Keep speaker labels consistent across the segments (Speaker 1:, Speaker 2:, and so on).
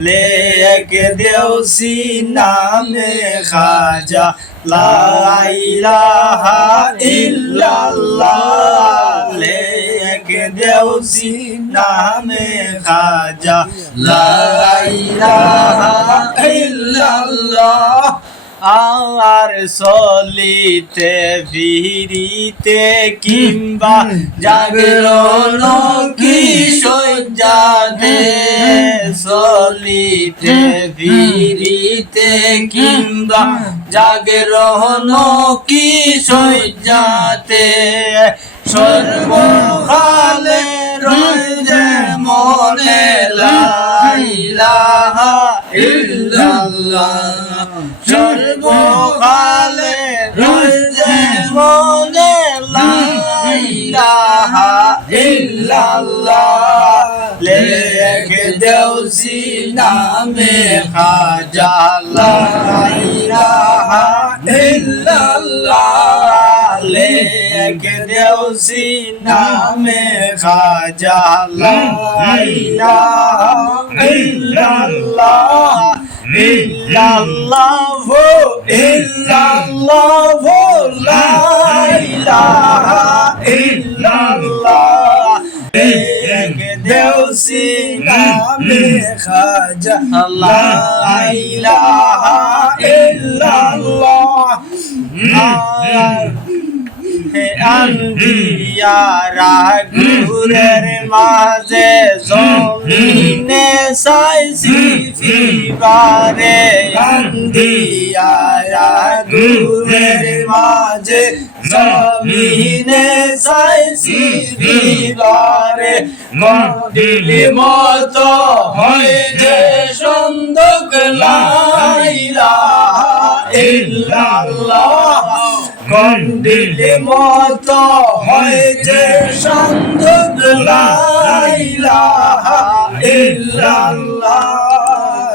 Speaker 1: Lake দেওসি নামে খাজা লা ইলাহা ইল্লাল্লাহ লেক দেওসি নামে খাজা লা ইলাহা ইল্লাল্লাহ আর চলিতে ভিড়িতে কিংবা জাগরণ কি সজ্জাতে? চলিতে ভিড়িতে কিংবা জাগরণ কি সজ্জাতে? সর্বকালে রয়ে মনে লাইলাহা ইল্লাল্লাহ। সর্বকালে রয়ে মনে লাইলাহা ইল্লাল্লাহ। দেওসি নামে খাজা লাইলাহা ইল্লাল্লাহ লেখে দেওসি নামে খাজা লাইলাহা ইল্লাল্লাহ ইল্লাল্লাহ খাজা লা ইলাহা ইল্লাল্লাহ আন্দিয়ারা গুরের মাঝে জমিনে সাইসি ফিবারে আন্দিয়ারা গুরের মাঝে জমিনে সাইসি ফিবারে মদিলি মতো হয় যে সন্দক লাইলা ইল্লাল্লাহ। কন্ডিলে মত হয়েছে সন্দক লাইলাহা ইল্লাল্লাহ।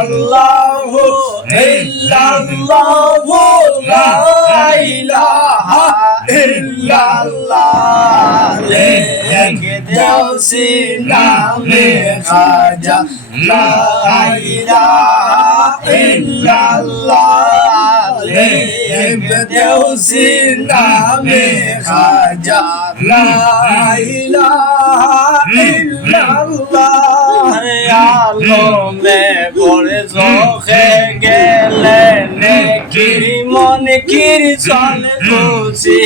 Speaker 1: ইল্লাল্লাহ ইল্লাল্লাহ লা ইলাহা ইল্লাল্লাহ। লেখ দেওসি নামে খাজা। লা ইলাহা ইল্লাল্লাহ। লেখ দেওসি নামে খাজা লা চোখে গেলে নেকির মন কির চলে খুশি?